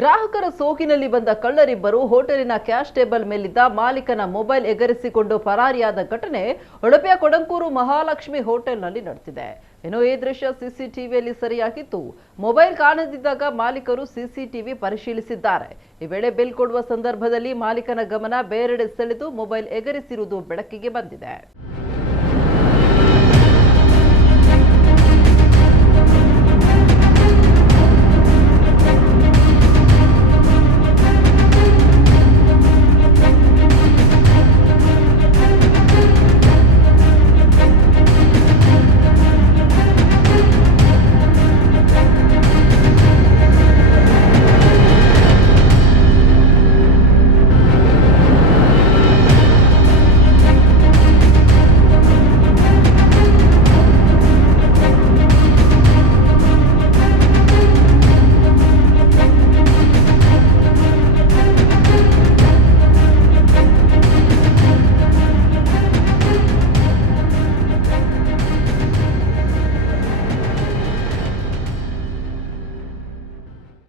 ಗ್ರಾಹಕರ ಸೋಗಿನಲ್ಲಿ ಬಂದ ಕಳ್ಳರಿಬ್ಬರು ಹೋಟೆಲಿನ ಕ್ಯಾಶ್ ಟೇಬಲ್ ಮೇಲಿದ್ದ ಮಾಲೀಕನ ಮೊಬೈಲ್ ಎಗರಿಸಿಕೊಂಡು ಪರಾರಿಯಾದ ಘಟನೆ ಉಡುಪಿಯ ಕೊಡಂಕೂರು ಮಹಾಲಕ್ಷ್ಮಿ ಹೋಟೆಲ್ನಲ್ಲಿ ನಡೆದಿದೆ. ಇನ್ನು ಈ ದೃಶ್ಯ ಸಿಸಿಟಿವಿಯಲ್ಲಿ ಸೆರೆಯಾಗಿದ್ದು, ಮೊಬೈಲ್ ಕಾಣದಿದ್ದಾಗ ಮಾಲೀಕರು ಸಿಸಿಟಿವಿ ಪರಿಶೀಲಿಸಿದ್ದಾರೆ. ಈ ವೇಳೆ ಬಿಲ್ ಕೊಡುವ ಸಂದರ್ಭದಲ್ಲಿ ಮಾಲೀಕನ ಗಮನ ಬೇರೆಡೆ ಸೆಳೆದು ಮೊಬೈಲ್ ಎಗರಿಸಿರುವುದು ಬೆಳಕಿಗೆ ಬಂದಿದೆ.